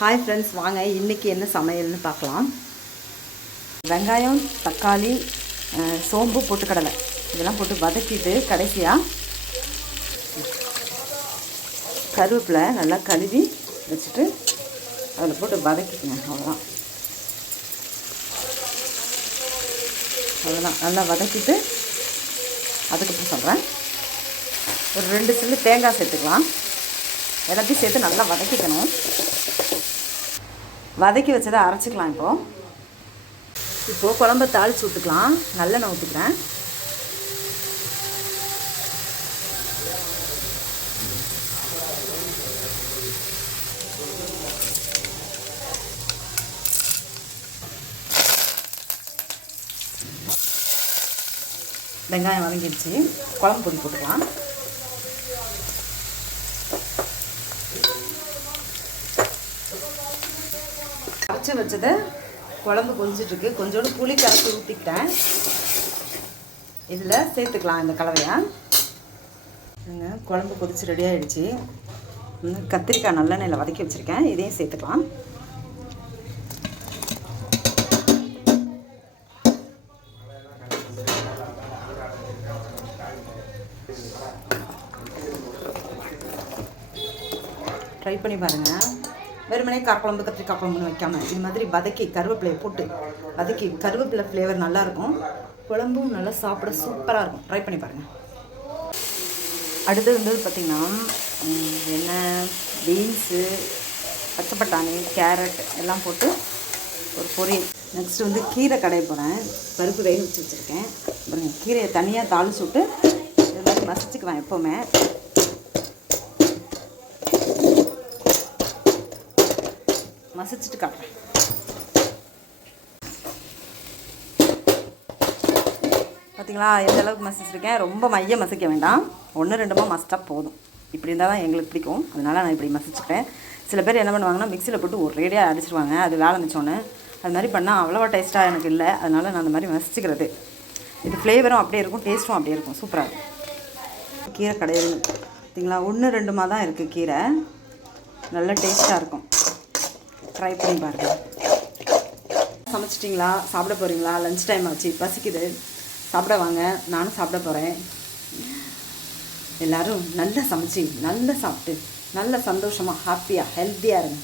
Hi friends, வாங்க இன்றைக்கி என்ன சமையல்னு பார்க்கலாம். வெங்காயம், தக்காளி, சோம்பு, பொட்டுக்கடலை இதெல்லாம் போட்டு வதக்கிட்டு கடைசியாக கருவேப்பிலை நல்லா கழுவி வச்சுட்டு அதில் போட்டு வதக்கிக்குங்க. அவ்வளோதான் நல்லா வதக்கிட்டு அதுக்கப்புறம் சொல்கிறேன். ஒரு 2 சில்லு தேங்காய் சேர்த்துக்கலாம். எல்லாத்தையும் சேர்த்து நல்லா வதக்கிக்கணும். வதக்கி வச்சதை அரைச்சிக்கலாம். இப்போது குழம்பு தாளித்து விட்டுக்கலாம். நல்லெண்ணெய் ஊற்றிக்கிறேன். வெங்காயம் வதங்கிடுச்சு. குழம்பு பொடி போட்டுக்கலாம். அரைச்சி வச்சதை குழம்பு கொதிச்சிட்ருக்கு. கொஞ்சோண்டு புளி கரைச்சி ஊற்றிக்கிட்டேன். இதில் சேர்த்துக்கலாம் இந்த கலவையை. குழம்பு கொதிச்சு ரெடி ஆகிடுச்சு. கத்திரிக்காய் நல்லெண்ணெயில் வதக்கி வச்சுருக்கேன். இதையும் சேர்த்துக்கலாம். ட்ரை பண்ணி பாருங்கள். வெறுமனே காரக்குழம்பு, கத்திரிக்காய் குழம்புன்னு வைக்காமல் இது மாதிரி வதக்கி கருவேப்பிலையை போட்டு வதக்கி கருவேப்பிலை ஃப்ளேவர் நல்லாயிருக்கும். குழம்பும் நல்லா சாப்பிட சூப்பராக இருக்கும். ட்ரை பண்ணி பாருங்கள். அடுத்தது பார்த்திங்கன்னா எண்ணெய், பீன்ஸு, பச்சை பட்டாணி, கேரட் எல்லாம் போட்டு ஒரு பொரியல். நெக்ஸ்ட்டு கீரை கடைய போகிறேன். பருப்பு வேக வச்சு வச்சுருக்கேன். அப்புறம் கீரையை தனியாக தாளிச்சு விட்டு இது மாதிரி மசிச்சுக்குவேன். எப்போவுமே மசிச்சுட்டு காட்டுறேன். பார்த்தீங்களா எந்த அளவுக்கு மசிச்சிருக்கேன். ரொம்ப மையம் மசிக்க வேண்டாம். 1-2 மசிச்சா போதும். இப்படி இருந்தால் தான் எங்களுக்கு பிடிக்கும். அதனால் நான் இப்படி மசிச்சுக்கிறேன். சில பேர் என்ன பண்ணுவாங்கன்னா மிக்சியில் போட்டு ஒரேடியாக அடிச்சிருவாங்க. அது வேலை மிச்சோன்னு. அது மாதிரி பண்ணால் அவ்வளோவா டேஸ்ட்டாக எனக்கு இல்லை. அதனால் நான் அந்த மாதிரி மசிச்சுக்கிறது. இது ஃப்ளேவரும் அப்படியே இருக்கும், டேஸ்ட்டும் அப்படியே இருக்கும். சூப்பராக இருக்கும். கீரை கிடையாது பார்த்தீங்களா, 1-2 தான் இருக்குது கீரை. நல்ல டேஸ்ட்டாக இருக்கும். ட்ரை பண்ணி பாருங்கள். சமைச்சிட்டிங்களா? சாப்பிட போகிறீங்களா? லன்ச் டைம் ஆச்சு, பசிக்குது. சாப்பிட வாங்க. நானும் சாப்பிட போகிறேன். எல்லோரும் நல்லா சமைச்சி நல்லா சாப்பிட்டு நல்ல சந்தோஷமாக ஹாப்பியாக ஹெல்த்தியாக இருங்க.